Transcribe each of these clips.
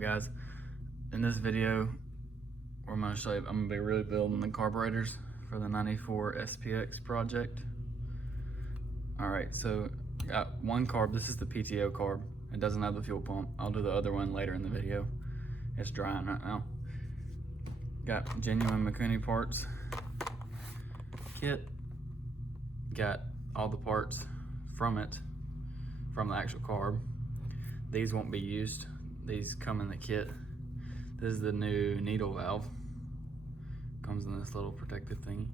guys? In this video, I'm gonna show you, I'm gonna be really building the carburetors for the 94 SPX project. All right, so got one carb. This is the PTO carb. It doesn't have the fuel pump. I'll do the other one later in the video. It's drying right now. Got genuine MIKUNI parts. Kit. Got all the parts from it, from the actual carb. These won't be used. These come in the kit. This is the new needle valve. Comes in this little protective thingy.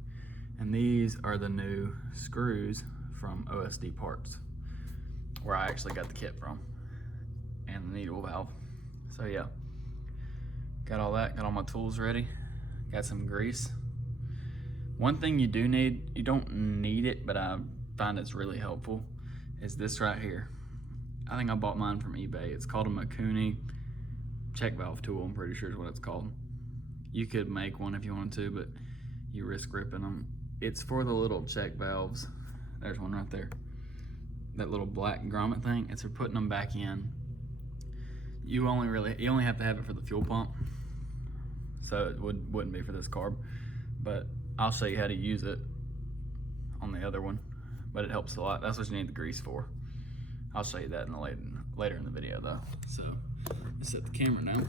And these are the new screws from OSD Parts, where I actually got the kit from, and the needle valve. So yeah, got all that, got all my tools ready, got some grease. One thing you do need, you don't need it, but I find it's really helpful, is this right here. I think I bought mine from eBay. It's called a MIKUNI check valve tool, I'm pretty sure is what it's called. You could make one if you wanted to, but you risk ripping them. It's for the little check valves. There's one right there. That little black grommet thing, it's for putting them back in. You only have to have it for the fuel pump, so it wouldn't be for this carb. But I'll show you how to use it on the other one, but it helps a lot. That's what you need the grease for. I'll show you that in the later in the video though. So let's set the camera now.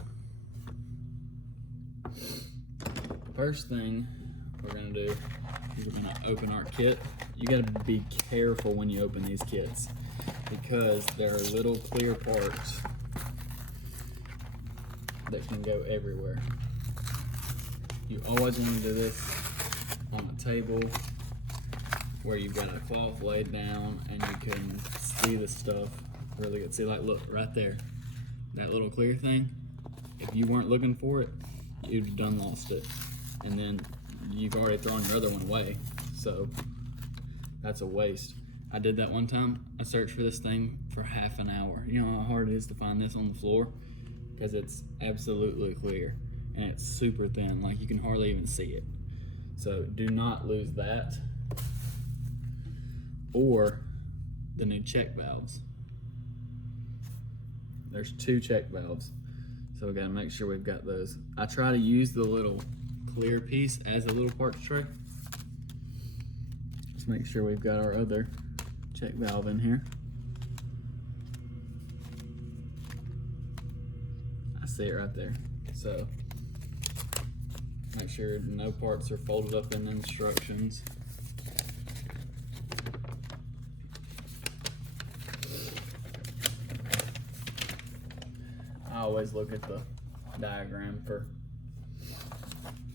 First thing we're gonna do is we're gonna open our kit. You gotta be careful when you open these kits, because there are little clear parts that can go everywhere. You always want to do this on a table where you've got a cloth laid down and you can see the stuff really good. See, like, look right there, that little clear thing. If you weren't looking for it, you'd done lost it, and then you've already thrown your other one away, so that's a waste. I did that one time. I searched for this thing for half an hour. You know how hard it is to find this on the floor? Because it's absolutely clear and it's super thin, like you can hardly even see it. So do not lose that, or the new check valves. There's two check valves, so we gotta make sure we've got those. I try to use the little clear piece as a little parts tray. Just make sure we've got our other check valve in here. I see it right there. So make sure no parts are folded up in the instructions. I always look at the diagram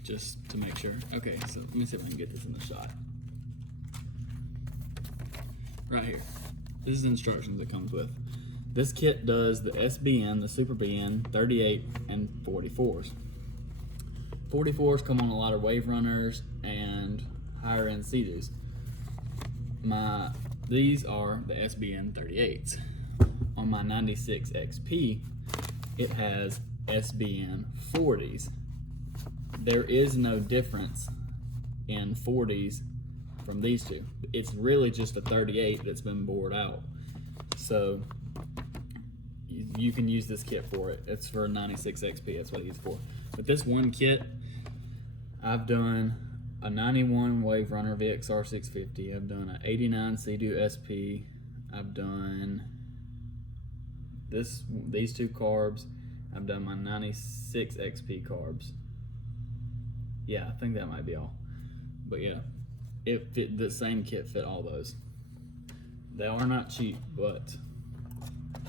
just to make sure. Okay, so let me see if I can get this in the shot. Right here. This is the instructions it comes with. This kit does the SBN, the Super BN, 38 and 44s. 44s come on a lot of wave runners and higher end Sea-Doos. These are the SBN 38s. On my 96 XP, it has SBN 40s. There is no difference in 40s from these two. It's really just a 38 that's been bored out. So you can use this kit for it. It's for 96 XP, that's what it's for. But this one kit, I've done a 91 Wave Runner VXR 650. I've done an 89 Sea-Doo SP. I've done these two carbs. I've done my 96 XP carbs. Yeah, I think that might be all. But yeah, the same kit fit all those. They are not cheap, but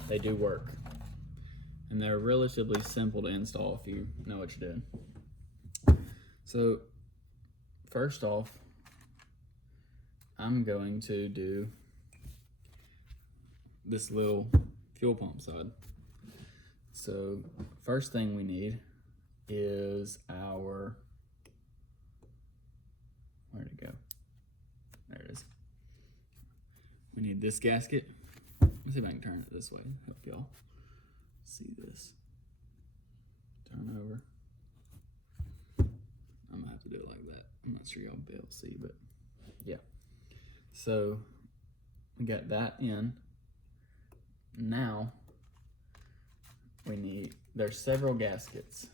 they do work. And they're relatively simple to install if you know what you're doing. So first off, I'm going to do this little fuel pump side. So first thing we need is our, where'd it go? There it is. We need this gasket. Let's see if I can turn it this way, help y'all see this. Turn over. I'm gonna have to do it like that. I'm not sure y'all will be able to see, but yeah. So we got that in. Now there's several gaskets.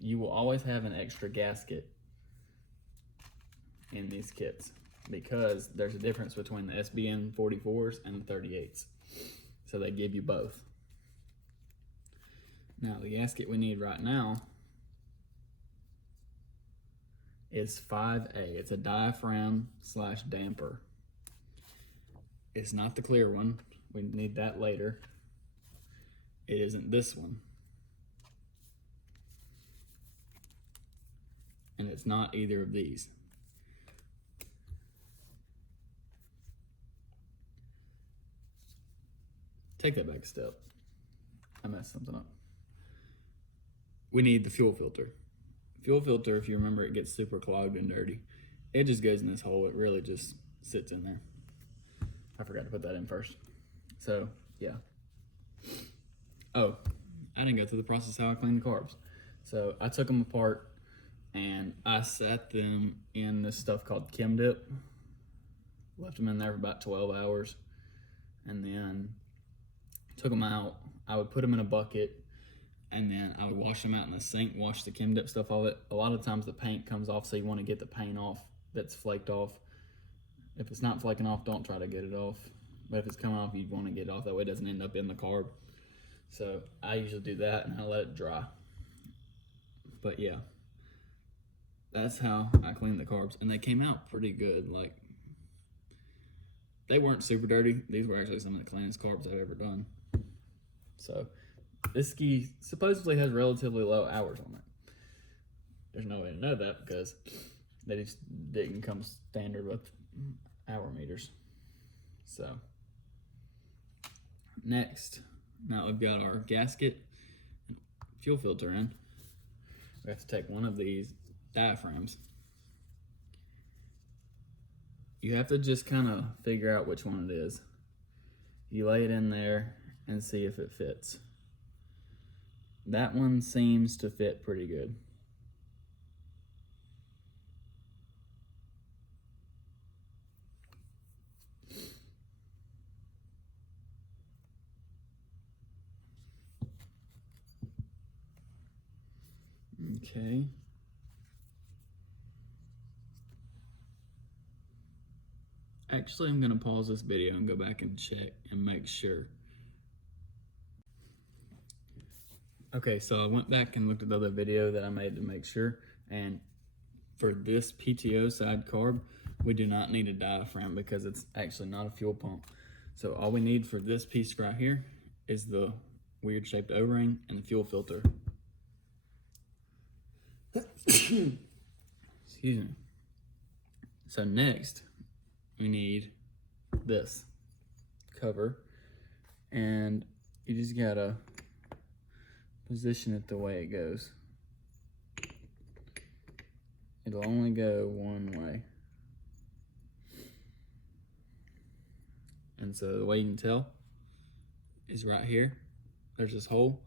You will always have an extra gasket in these kits because there's a difference between the SBN 44s and the 38s. So they give you both. Now the gasket we need right now is 5A. It's a diaphragm / damper. It's not the clear one. We need that later. It isn't this one. And it's not either of these. Take that back a step. I messed something up. We need the fuel filter. Fuel filter, if you remember, it gets super clogged and dirty. It just goes in this hole. It really just sits in there. I forgot to put that in first. So, yeah. Oh, I didn't go through the process how I clean the carbs. So I took them apart and I sat them in this stuff called Chem Dip. Left them in there for about 12 hours. And then took them out. I would put them in a bucket and then I would wash them out in the sink, wash the Chem Dip stuff off it. A lot of times the paint comes off, so you want to get the paint off that's flaked off. If it's not flaking off, don't try to get it off. But if it's coming off, you want to get it off. That way it doesn't end up in the carb. So I usually do that and I let it dry. But yeah, that's how I clean the carbs. And they came out pretty good. Like, they weren't super dirty. These were actually some of the cleanest carbs I've ever done. So this ski supposedly has relatively low hours on it. There's no way to know that because they just didn't come standard with hour meters. So next, now we've got our gasket and fuel filter in. We have to take one of these diaphragms. You have to just kind of figure out which one it is. You lay it in there and see if it fits. That one seems to fit pretty good. Okay. Actually, I'm gonna pause this video and go back and check and make sure. Okay, so I went back and looked at the other video that I made to make sure, and for this PTO side carb, we do not need a diaphragm because it's actually not a fuel pump. So all we need for this piece right here is the weird shaped O-ring and the fuel filter. Excuse me. So next, we need this cover, and you just gotta position it the way it goes. It'll only go one way. And so the way you can tell is right here. There's this hole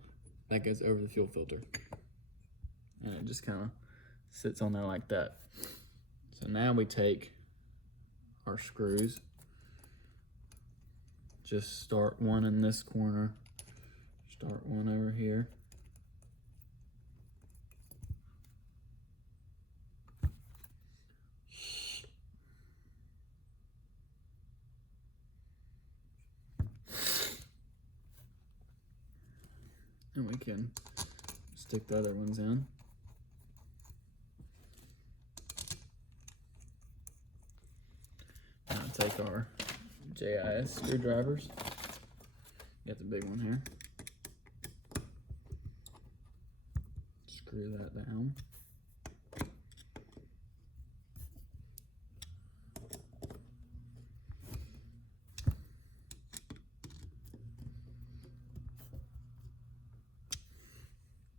that goes over the fuel filter. And it just kind of sits on there like that. So now we take our screws. Just start one in this corner. Start one over here. And we can stick the other ones in. Now take our JIS screwdrivers. Got the big one here. Screw that down.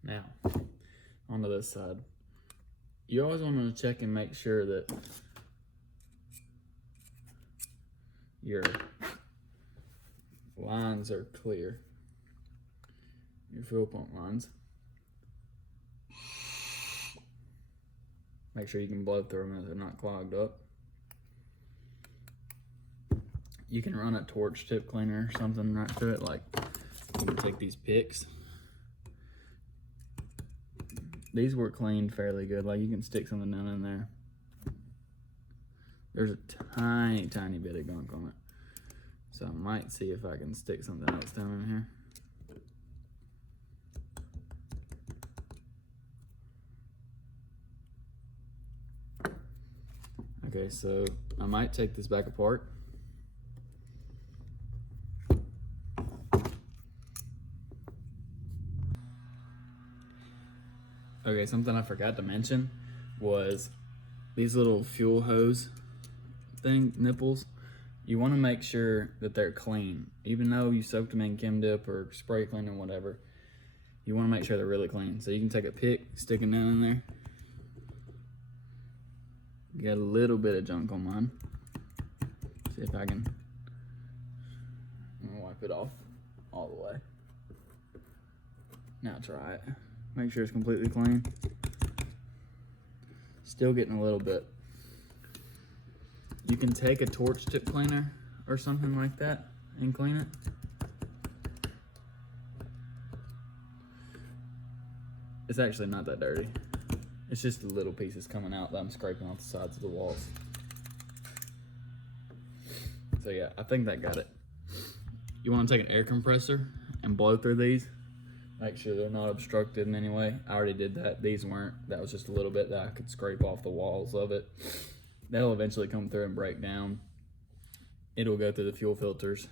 Now, onto this side. You always want to check and make sure that your lines are clear. Your fuel pump lines. Make sure you can blow through them if they're not clogged up. you can run a torch tip cleaner or something right through it. Like, you can take these picks. These were cleaned fairly good. Like, you can stick something down in there. There's a tiny, tiny bit of gunk on it. So I might see if I can stick something else down in here. Okay, so I might take this back apart. Okay, something I forgot to mention was these little fuel hose nipples. You want to make sure that they're clean. Even though you soaked them in Chem Dip or spray cleaner or whatever, you want to make sure they're really clean. So you can take a pick, stick it down in there. Got a little bit of junk on mine. See if I can wipe it off all the way. Now try it. Make sure it's completely clean. Still getting a little bit. You can take a torch tip cleaner or something like that and clean it. It's actually not that dirty. It's just the little pieces coming out that I'm scraping off the sides of the walls. So yeah, I think that got it. You want to take an air compressor and blow through these. Make sure they're not obstructed in any way. I already did that. These weren't. That was just a little bit that I could scrape off the walls of it. That'll eventually come through and break down. It'll go through the fuel filters.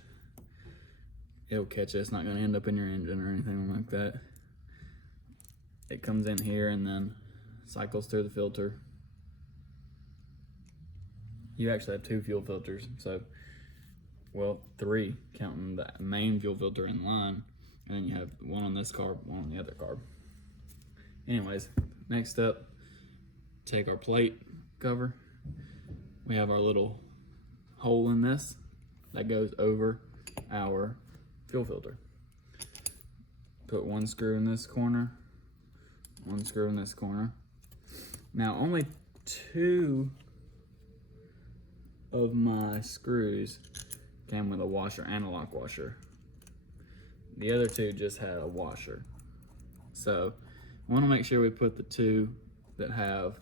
It'll catch it. It's not going to end up in your engine or anything like that. It comes in here and then cycles through the filter. You actually have 2 fuel filters, so, well, 3 counting the main fuel filter in line, and then you have one on this carb, one on the other carb. Anyways, next up, take our plate cover. We have our little hole in this that goes over our fuel filter. Put 1 screw in this corner, 1 screw in this corner. Now only 2 of my screws came with a washer and a lock washer. The other 2 just had a washer. So I want to make sure we put the 2 that have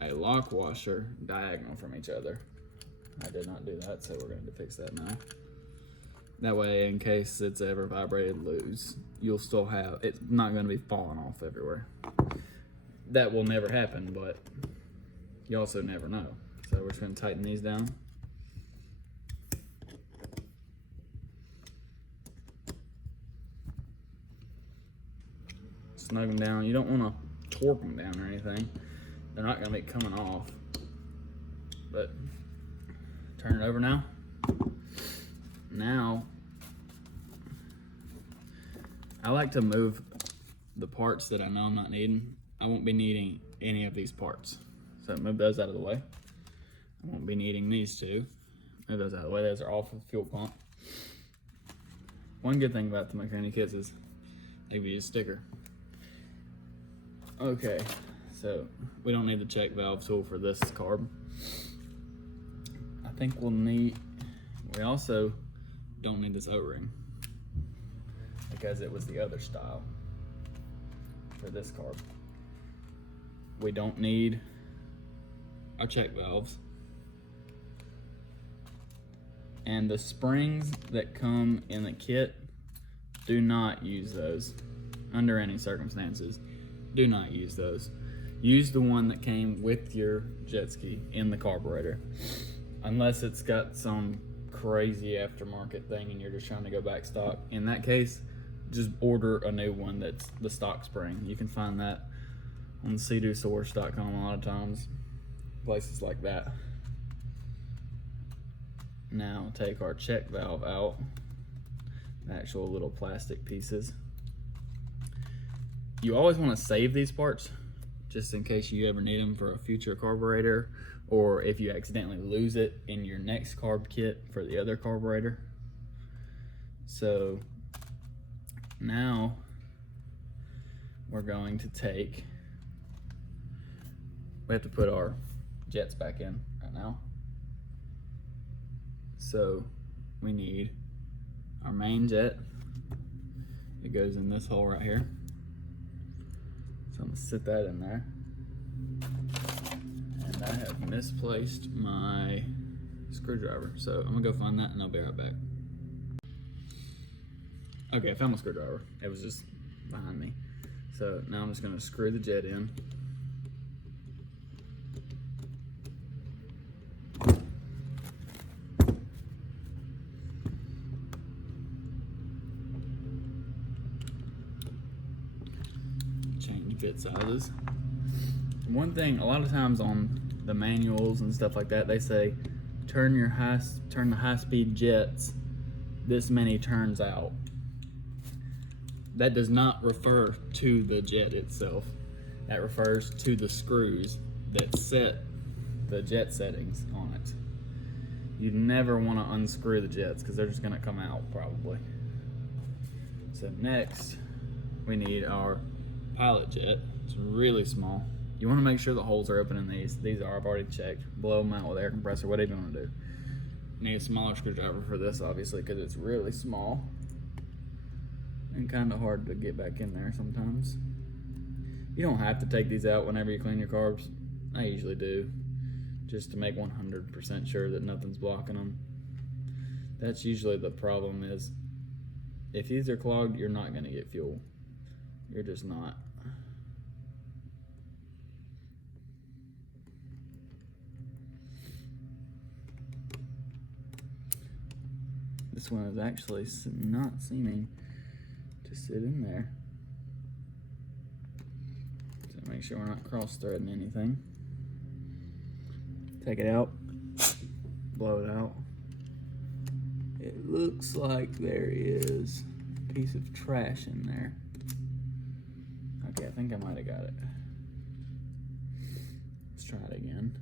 a lock washer diagonal from each other. I did not do that, so we're going to fix that now. That way, in case it's ever vibrated loose, you'll still have, it's not going to be falling off everywhere. That will never happen, but you also never know. So we're just going to tighten these down. Snug them down. You don't want to torque them down or anything. They're not going to be coming off. But turn it over now. Now, I like to move the parts that I know I'm not needing. I won't be needing any of these parts. So move those out of the way. I won't be needing these 2. Move those out of the way. Those are all for the fuel pump. One good thing about the MIKUNI kits is they give you a sticker. Okay, so we don't need the check valve tool for this carb. I think we also don't need this O-ring because it was the other style for this carb. We don't need our check valves. And the springs that come in the kit, do not use those under any circumstances. Do not use those. Use the one that came with your jet ski in the carburetor. Unless it's got some crazy aftermarket thing and you're just trying to go back stock. In that case, just order a new one that's the stock spring. You can find that on seadosource.com a lot of times, places like that. Now take our check valve out, the actual little plastic pieces. You always want to save these parts just in case you ever need them for a future carburetor, or if you accidentally lose it in your next carb kit for the other carburetor. So now we're going to we have to put our jets back in right now. So we need our main jet. It goes in this hole right here. So I'm gonna sit that in there. And I have misplaced my screwdriver. So I'm gonna go find that and I'll be right back. Okay, I found my screwdriver. It was just behind me. So now I'm just gonna screw the jet in. Change bit sizes. One thing, a lot of times on the manuals and stuff like that, they say turn the high-speed jets this many turns out. That does not refer to the jet itself. That refers to the screws that set the jet settings on it. You never want to unscrew the jets because they're just going to come out probably. So next, we need our pilot jet. It's really small. You want to make sure the holes are open in these. These are, I've already checked. Blow them out with air compressor, whatever you want to do. Need a smaller screwdriver for this, obviously, because it's really small and kind of hard to get back in there sometimes. You don't have to take these out whenever you clean your carbs. I usually do, just to make 100% sure that nothing's blocking them. That's usually the problem, is if these are clogged, you're not going to get fuel. You're just not. This one is actually not seeming to sit in there. So make sure we're not cross-threading anything. Take it out, blow it out. It looks like there is a piece of trash in there. Okay, I think I might have got it. Let's try it again.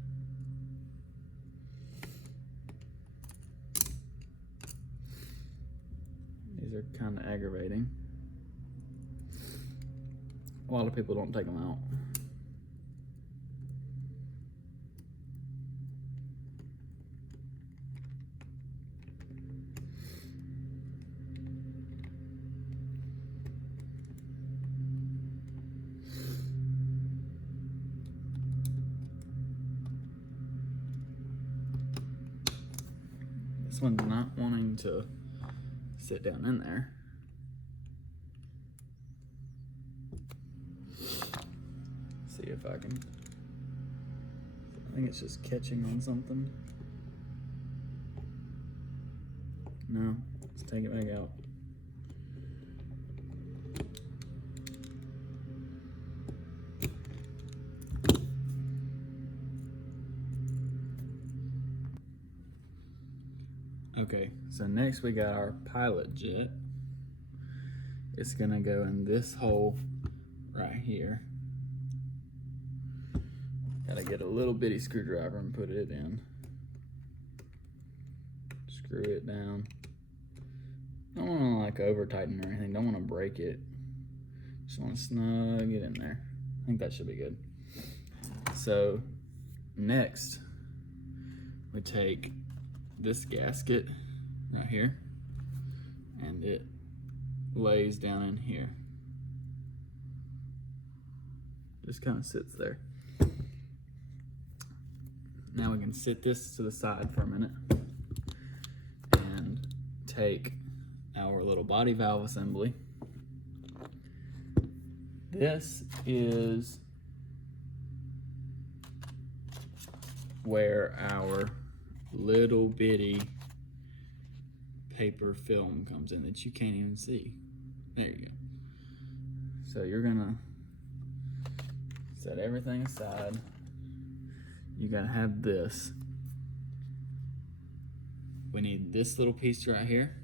These are kind of aggravating. A lot of people don't take them out. This one's not wanting to sit down in there. See if I can. I think it's just catching on something. No, let's take it back out. Okay, so next we got our pilot jet. It's gonna go in this hole right here. Gotta get a little bitty screwdriver and put it in. Screw it down. Don't wanna like over tighten or anything, don't wanna break it. Just wanna snug it in there. I think that should be good. So next, we take this gasket right here and it lays down in here. Just kind of sits there. Now we can sit this to the side for a minute and take our little body valve assembly. This is where our little bitty paper film comes in that you can't even see. There you go. So you're gonna set everything aside. You gotta have this. We need this little piece right here.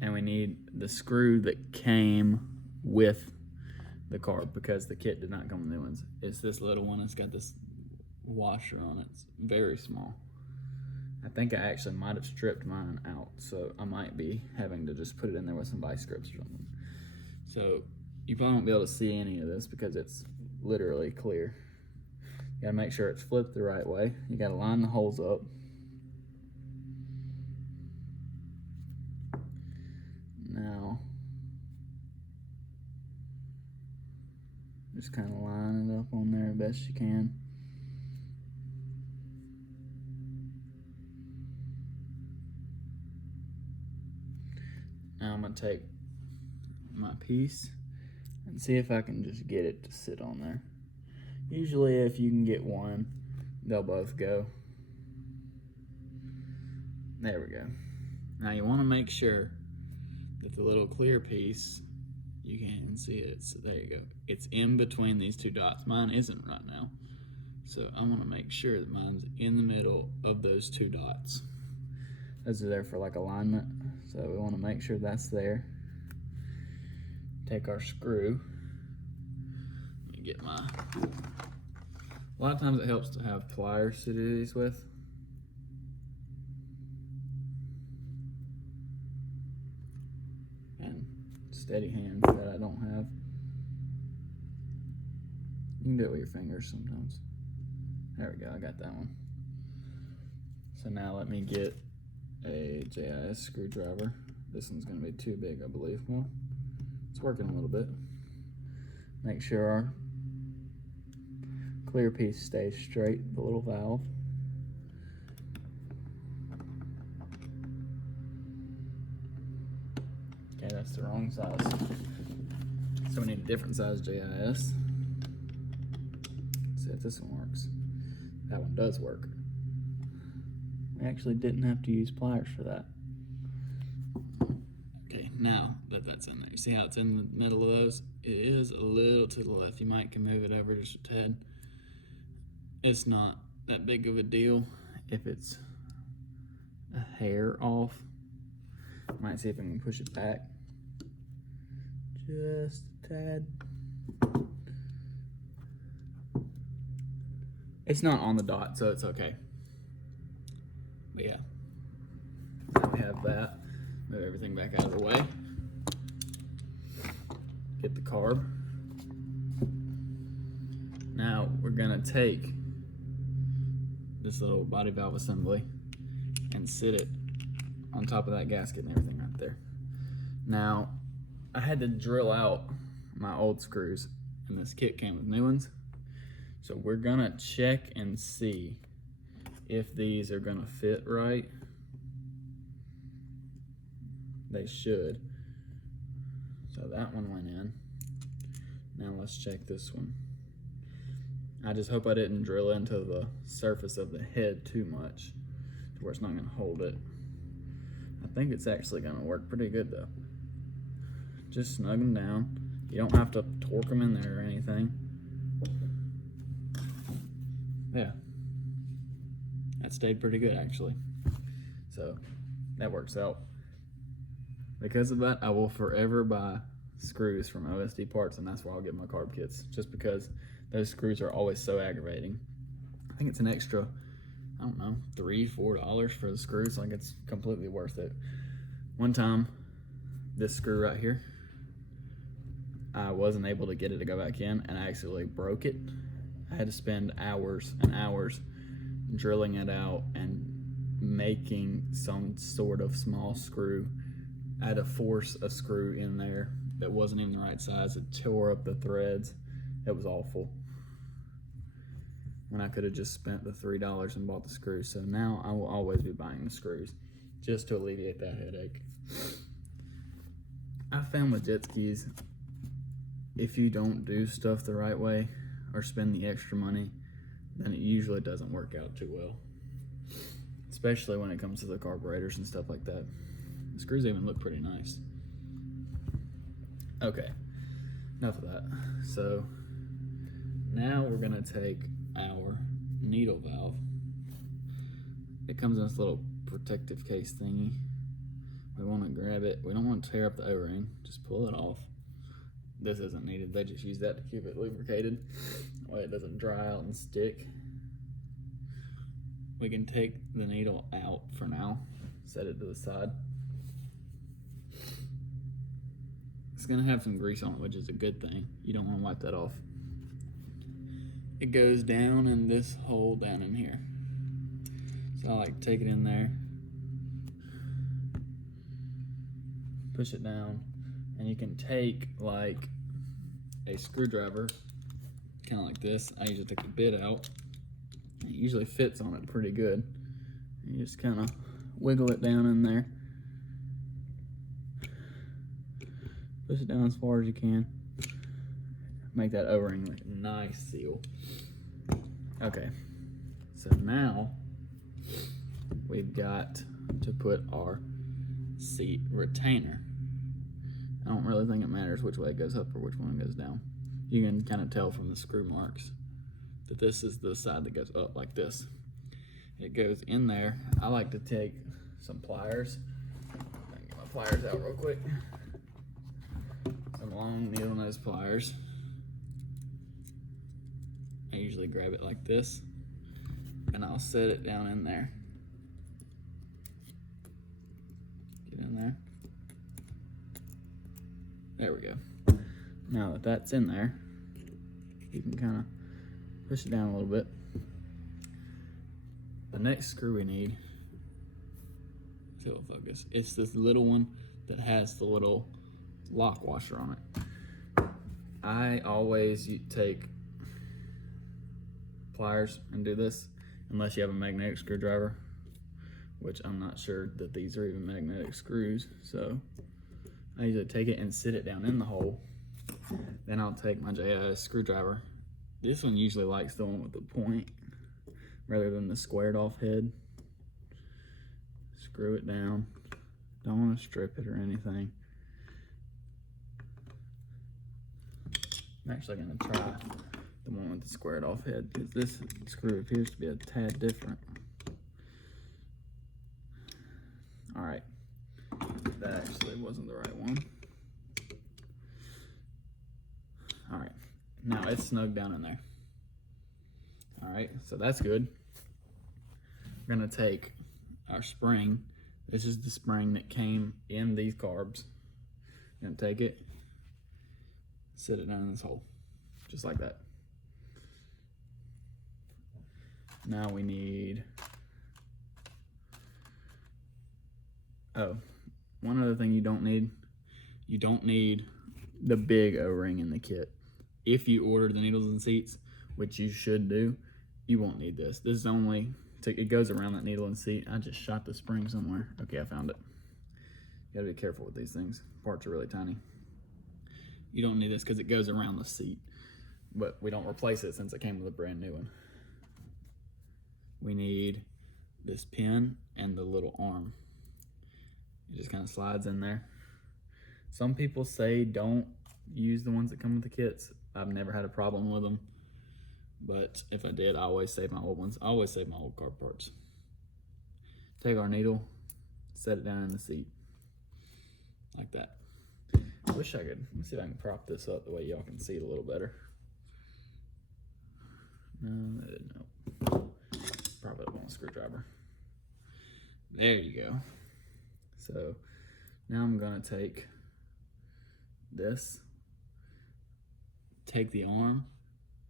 And we need the screw that came with the carb because the kit did not come with new ones. It's this little one. It's got this washer on it. It's very small. I think I actually might have stripped mine out, so I might be having to just put it in there with some vice grips or something. So you probably won't be able to see any of this because it's literally clear. You gotta make sure it's flipped the right way. You gotta line the holes up. Now, just kind of line it up on there best you can. Now I'm gonna take my piece and see if I can just get it to sit on there. Usually if you can get one, they'll both go. There we go. Now you want to make sure that the little clear piece, you can see it, so there you go. It's in between these two dots. Mine isn't right now. So I want to make sure that mine's in the middle of those two dots. Those are there for like alignment, so we want to make sure that's there. Take our screw. Let me get my... A lot of times it helps to have pliers to do these with. And steady hands that I don't have. You can do it with your fingers sometimes. There we go, I got that one. So now let me get a JIS screwdriver. This one's gonna be too big, I believe. Well, it's working a little bit. Make sure our clear piece stays straight, the little valve. Okay, that's the wrong size. So we need a different size JIS. Let's see if this one works. That one does work. We actually didn't have to use pliers for that. Okay, now that that's in there, you see how it's in the middle of those? It is a little to the left. You might can move it over just a tad. It's not that big of a deal if it's a hair off. Might see if I can push it back just a tad. It's not on the dot, so it's okay. But yeah, now we have that. Move everything back out of the way. Get the carb. Now we're gonna take this little body valve assembly and sit it on top of that gasket and everything right there. Now, I had to drill out my old screws, and this kit came with new ones. So we're gonna check and see if these are gonna fit right. They should. So that one went in. Now let's check this one. I just hope I didn't drill into the surface of the head too much to where it's not gonna hold it. I think it's actually gonna work pretty good though. Just snug them down. You don't have to torque them in there or anything. Yeah, that stayed pretty good actually. So that works out. Because of that, I will forever buy screws from OSD Parts, and that's where I'll get my carb kits, just because those screws are always so aggravating. I think it's an extra, I don't know, $3, $4 for the screws. Like, it's completely worth it. One time, this screw right here, I wasn't able to get it to go back in, and I actually broke it. I had to spend hours and hours drilling it out and making some sort of small screw. I had to force a screw in there that wasn't even the right size. It tore up the threads. It was awful. When I could have just spent the $3 and bought the screws. So now I will always be buying the screws just to alleviate that headache. I found with jet skis, if you don't do stuff the right way or spend the extra money, then it usually doesn't work out too well. Especially when it comes to the carburetors and stuff like that. The screws even look pretty nice. Okay, enough of that. So now we're gonna take our needle valve. It comes in this little protective case thingy. We wanna grab it. We don't wanna tear up the O-ring, just pull it off. This isn't needed, they just use that to keep it lubricated. That way it doesn't dry out and stick. We can take the needle out for now, set it to the side. It's gonna have some grease on it, which is a good thing. You don't wanna wipe that off. It goes down in this hole down in here. So I like to take it in there, push it down, and you can take like a screwdriver, kind of like this. I usually take the bit out. It usually fits on it pretty good. You just kind of wiggle it down in there. Push it down as far as you can. Make that O-ring like a nice seal. Okay, so now we've got to put our seat retainer. I don't really think it matters which way it goes up or which one goes down. You can kind of tell from the screw marks that this is the side that goes up like this. It goes in there. I like to take some pliers. I can get my pliers out real quick. Some long needle nose pliers. I usually grab it like this, and I'll set it down in there. Get in there. There we go. Now that that's in there, you can kind of push it down a little bit. The next screw we need, see if it'll focus, it's this little one that has the little lock washer on it. I always take pliers and do this, unless you have a magnetic screwdriver, which I'm not sure that these are even magnetic screws. So I usually take it and sit it down in the hole. Then I'll take my JIS screwdriver. This one usually likes the one with the point rather than the squared off head. Screw it down. Don't want to strip it or anything. I'm actually going to try the one with the squared off head, because this screw appears to be a tad different. All right, that actually wasn't the right one. All right, now it's snug down in there. All right, so that's good. We're gonna take our spring. This is the spring that came in these carbs. Gonna take it, sit it down in this hole, just like that. Now we need, oh, one other thing you don't need the big O-ring in the kit. If you order the needles and seats, which you should do, you won't need this. This is only, it goes around that needle and seat. I just shot the spring somewhere. Okay, I found it. You gotta be careful with these things. Parts are really tiny. You don't need this because it goes around the seat, but we don't replace it since it came with a brand new one. We need this pin and the little arm. It just kind of slides in there. Some people say don't use the ones that come with the kits. I've never had a problem with them, but if I did, I always save my old ones. I always save my old carb parts. Take our needle, set it down in the seat, like that. I wish I could, let's see if I can prop this up the way y'all can see it a little better. No, that didn't help. Prop it up on a screwdriver. There you go. So now I'm gonna take this, take the arm.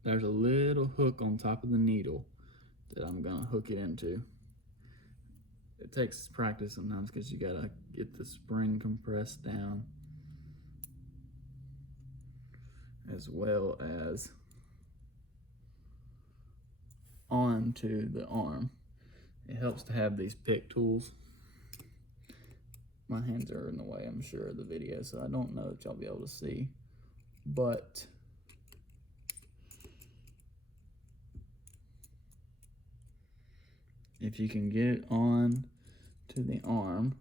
There's a little hook on top of the needle that I'm gonna hook it into. It takes practice sometimes because you gotta get the spring compressed down, as well as onto the arm. It helps to have these pick tools. My hands are in the way, I'm sure, of the video, so I don't know if y'all be able to see, but if you can get it on to the arm,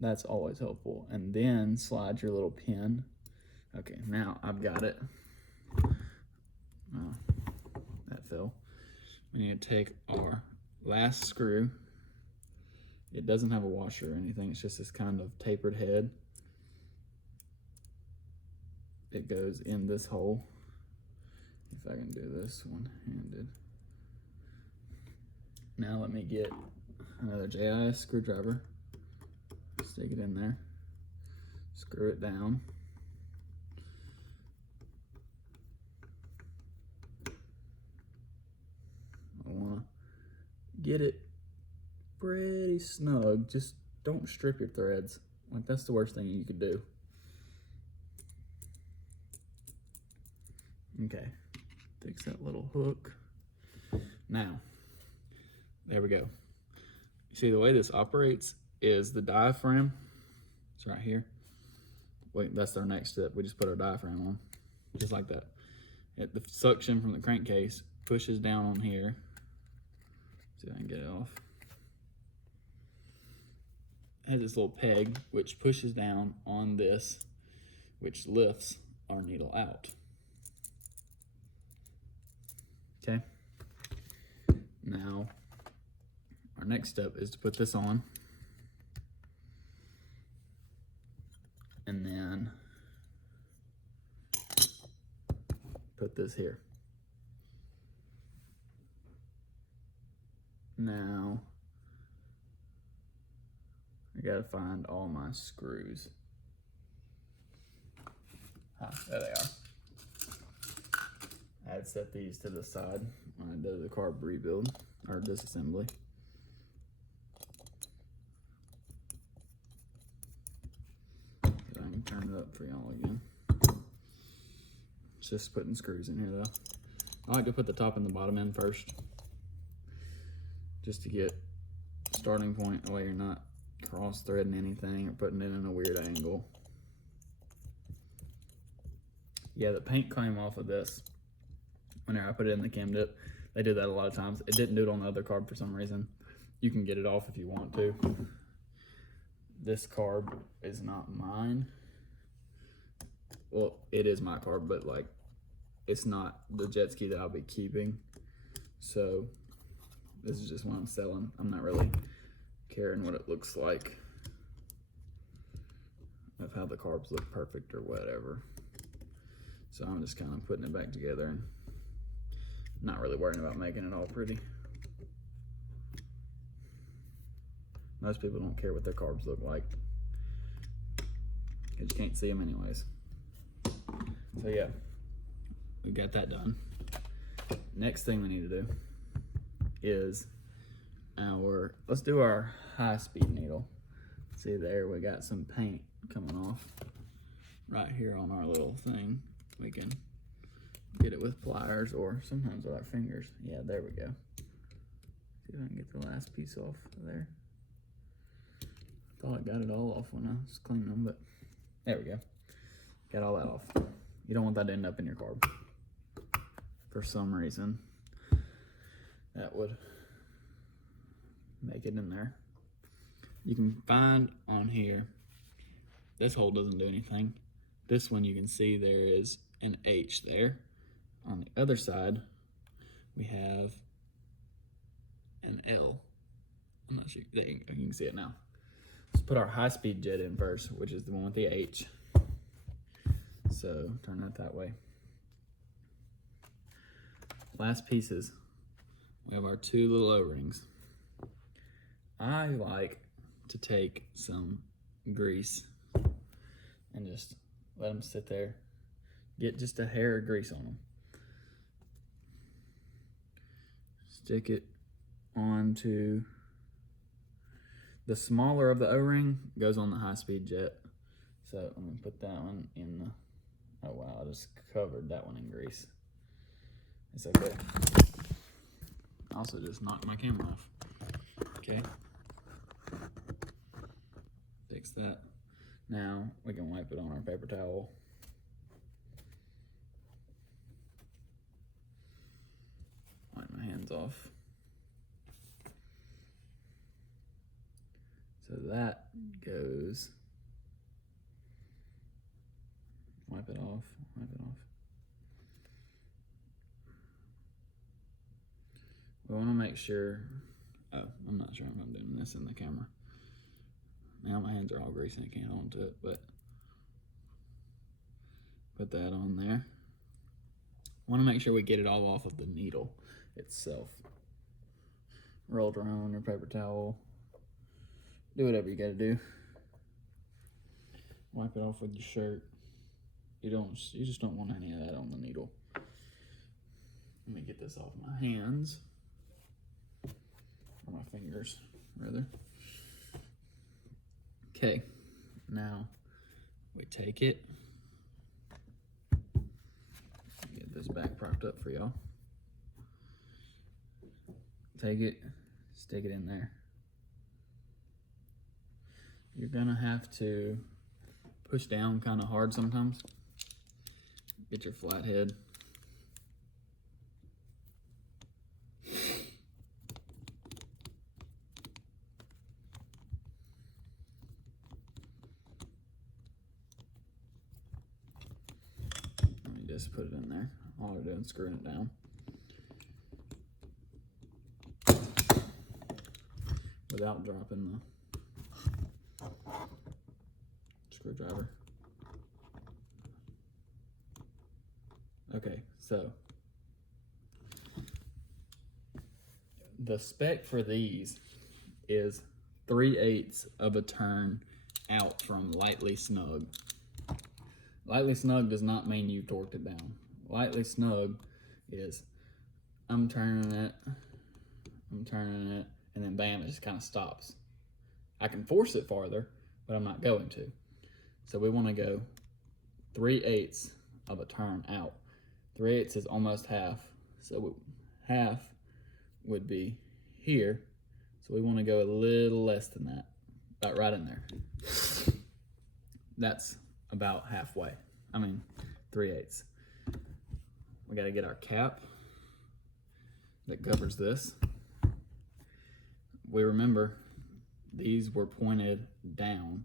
that's always helpful. And then slide your little pin. Okay, now I've got it. Oh, that fell. We need to take our last screw. It doesn't have a washer or anything. It's just this kind of tapered head. It goes in this hole. If I can do this one-handed. Now let me get another JIS screwdriver. Stick it in there. Screw it down. I want to get it pretty snug, just don't strip your threads. Like, that's the worst thing you could do. Okay, fix that little hook. Now, there we go. You see the way this operates is the diaphragm. It's right here. Wait, that's our next step. We just put our diaphragm on, just like that. The suction from the crankcase pushes down on here. See if I can get it off. It has this little peg which pushes down on this, which lifts our needle out. Okay. Now, our next step is to put this on, and then put this here. Now, I gotta find all my screws. There they are. I had set these to the side when I did the carb rebuild, or disassembly. I can turn it up for y'all again. It's just putting screws in here though. I like to put the top and the bottom in first, just to get starting point, that way you're not cross threading anything or putting it in a weird angle. Yeah, the paint came off of this whenever I put it in the chem dip. They do that a lot of times. It didn't do it on the other carb for some reason. You can get it off if you want to. This carb is not mine. Well, it is my carb, but like, it's not the jet ski that I'll be keeping. So this is just one I'm selling. I'm not really caring what it looks like, of how the carbs look perfect or whatever. So I'm just kind of putting it back together and not really worrying about making it all pretty. Most people don't care what their carbs look like, because you can't see them anyways. So yeah, we got that done. Next thing we need to do is let's do our high-speed needle. See there, we got some paint coming off right here on our little thing. We can get it with pliers or sometimes with our fingers. Yeah, there we go. See if I can get the last piece off of there. Thought I got it all off when I was cleaning them, but there we go. Got all that off. You don't want that to end up in your carb. For some reason, that would make it in there. You can find on here, this hole doesn't do anything. This one you can see there is an H there. On the other side, we have an L. I'm not sure, you can see it now. Let's put our high-speed jet in first, which is the one with the H. So turn that way. Last pieces, we have our two little O-rings. I like to take some grease and just let them sit there. Get just a hair of grease on them. Stick it onto the smaller of the O-ring, goes on the high-speed jet. So I'm gonna put that one in the, oh wow, I just covered that one in grease. It's okay. I also just knocked my camera off. Okay. Fix that. Now we can wipe it on our paper towel. Wipe my hands off. So that goes, wipe it off, wipe it off. We want to make sure, oh, I'm not sure if I'm doing this in the camera. Now my hands are all greasy and I can't hold to it, but put that on there. Want to make sure we get it all off of the needle itself. Roll it around on your paper towel. Do whatever you gotta do. Wipe it off with your shirt. You just don't want any of that on the needle. Let me get this off my hands. Or my fingers, rather. Okay, now we take it. Get this back propped up for y'all. Take it, stick it in there. You're gonna have to push down kind of hard sometimes. Get your flat head. Let me just put it in there. All we're doing is screwing it down. Without dropping the screwdriver. Okay, so the spec for these is 3/8 of a turn out from lightly snug. Lightly snug does not mean you torqued it down. Lightly snug is I'm turning it, and then bam, it just kind of stops. I can force it farther, but I'm not going to. So we want to go 3/8 of a turn out. 3/8 is almost half. So half would be here. So we want to go a little less than that, about right in there. That's about halfway. 3/8. We got to get our cap that covers this. We remember these were pointed down.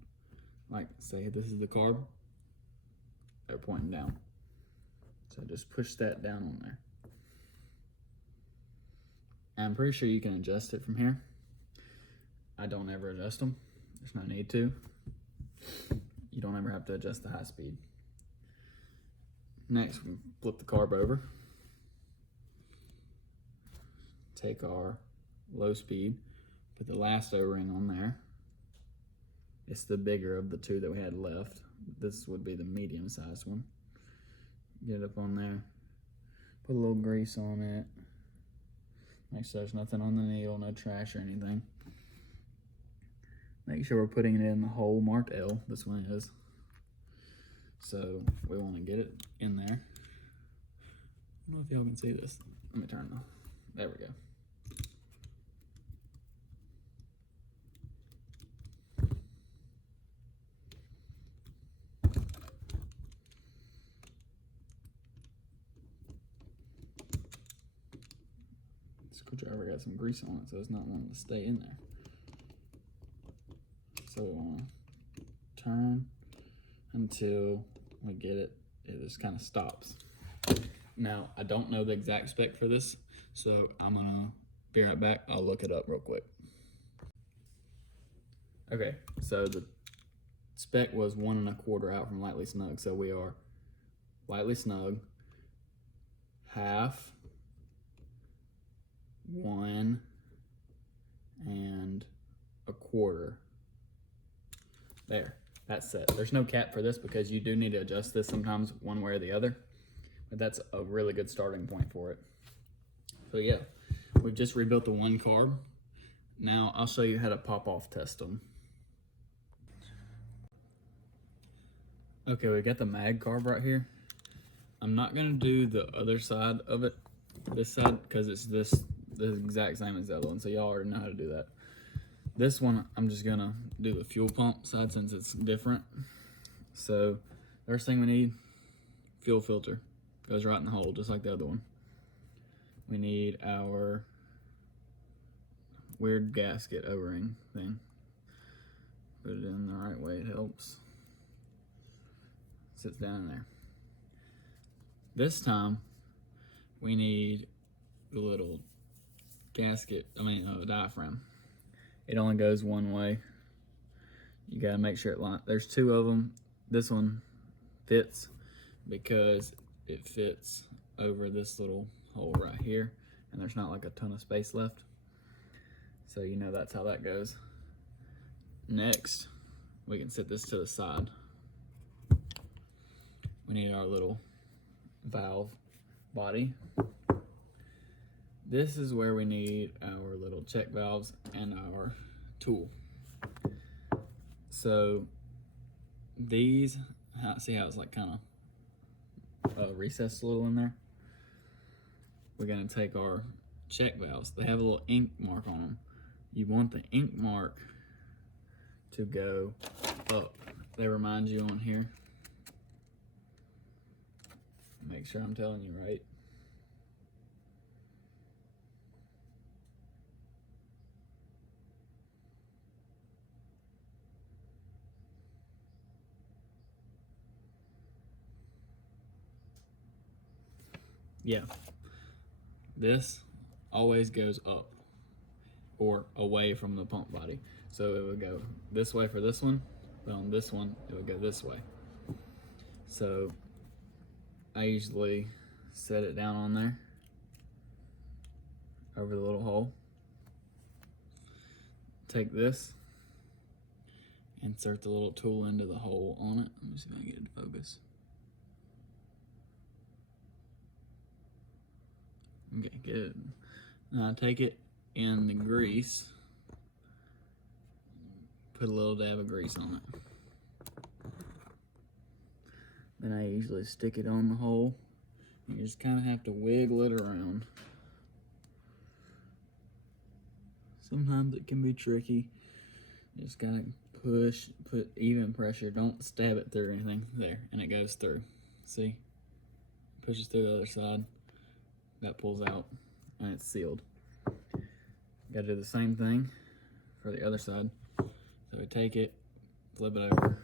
Like, say this is the carb, they're pointing down. So just push that down on there. I'm pretty sure you can adjust it from here. I don't ever adjust them. There's no need to. You don't ever have to adjust the high speed. Next, we flip the carb over. Take our low speed, put the last O-ring on there. It's the bigger of the two that we had left. This would be the medium sized one. Get it up on there. Put a little grease on it. Make sure there's nothing on the needle, no trash or anything. Make sure we're putting it in the hole marked L. This one is. So we want to get it in there. I don't know if y'all can see this. Let me turn the, there we go. Screwdriver got some grease on it, so it's not wanting to stay in there. So we want to turn until we get it, it just kind of stops. Now, I don't know the exact spec for this, so I'm gonna be right back. I'll look it up real quick. Okay, so the spec was 1 1/4 out from lightly snug. So we are lightly snug, half, 1 1/4. There, that's set. There's no cap for this because you do need to adjust this sometimes one way or the other, but that's a really good starting point for it. So yeah, we've just rebuilt the one carb. Now I'll show you how to pop off test them. Okay, we got the mag carb right here. I'm not gonna do the other side of it, this side, because it's the exact same as the other one, so y'all already know how to do that. This one, I'm just gonna do the fuel pump side since it's different. So, first thing we need, fuel filter. Goes right in the hole, just like the other one. We need our weird gasket O-ring thing. Put it in the right way, it helps. Sits down in there. This time, we need the little gasket, diaphragm. It only goes one way. You gotta make sure it lines. There's 2 of them. This one fits because it fits over this little hole right here, and there's not like a ton of space left. So you know that's how that goes. Next, we can set this to the side. We need our little valve body. This is where we need our little check valves and our tool. So these, see how it's like kind of recessed a little in there? We're gonna take our check valves. They have a little ink mark on them. You want the ink mark to go up. They remind you on here. Make sure I'm telling you right. Yeah, this always goes up or away from the pump body. So it would go this way for this one, but on this one, it would go this way. So I usually set it down on there over the little hole. Take this, insert the little tool into the hole on it. Let me see if I can get it to focus. Okay, good. Now take it in the grease, put a little dab of grease on it. Then I usually stick it on the hole. You just kind of have to wiggle it around. Sometimes it can be tricky. You just gotta push, put even pressure. Don't stab it through anything. There, and it goes through. See? Pushes through the other side. That pulls out, and it's sealed. Gotta do the same thing for the other side. So we take it, flip it over,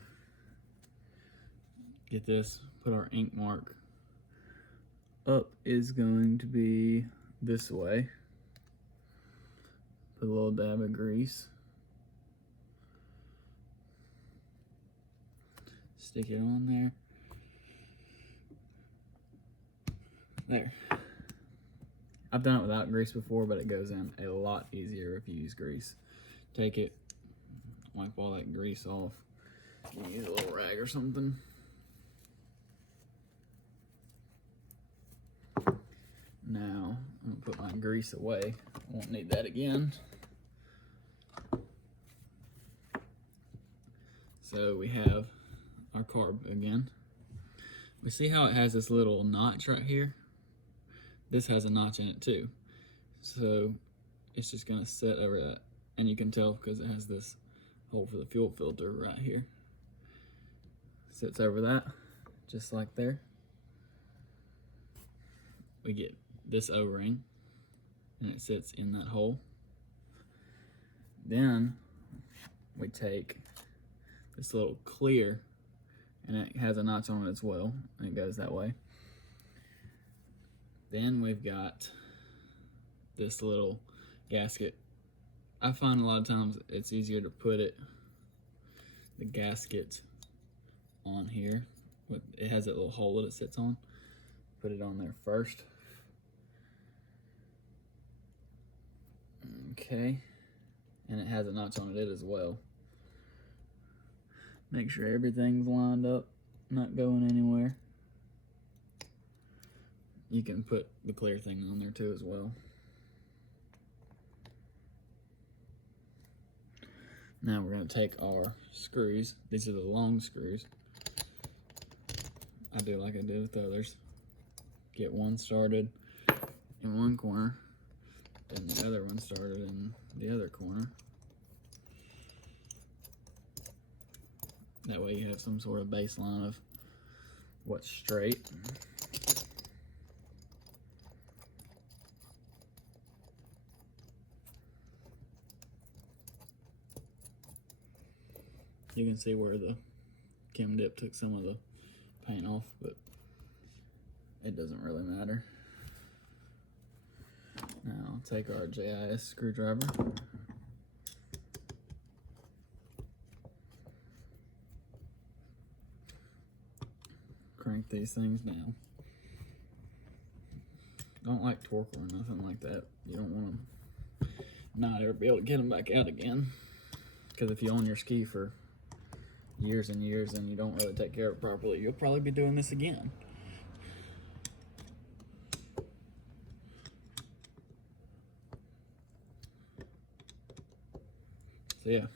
get this, put our ink mark. Up is going to be this way. Put a little dab of grease. Stick it on there. There. I've done it without grease before, but it goes in a lot easier if you use grease. Take it, wipe all that grease off. Use a little rag or something. Now, I'm gonna put my grease away. I won't need that again. So we have our carb again. We see how it has this little notch right here? This has a notch in it too. So it's just gonna sit over that. And you can tell because it has this hole for the fuel filter right here. Sits over that, just like there. We get this O-ring and it sits in that hole. Then we take this little clear and it has a notch on it as well, and it goes that way. Then we've got this little gasket. I find a lot of times it's easier to put the gasket on here. It has that little hole that it sits on. Put it on there first. Okay, and it has a notch on it as well. Make sure everything's lined up, not going anywhere. You can put the clear thing on there too as well. Now we're going to take our screws. These are the long screws. I do like I did with the others. Get one started in one corner, then the other one started in the other corner. That way you have some sort of baseline of what's straight. You can see where the Chem Dip took some of the paint off, but it doesn't really matter. Now take our JIS screwdriver. Crank these things down. Don't like torque or nothing like that. You don't want to not ever be able to get them back out again. Because if you own your ski for years and years and you don't really take care of it properly, you'll probably be doing this again. So yeah,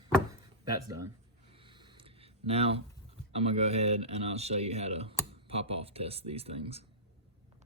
that's done. Now I'm gonna go ahead and I'll show you how to pop off test these things.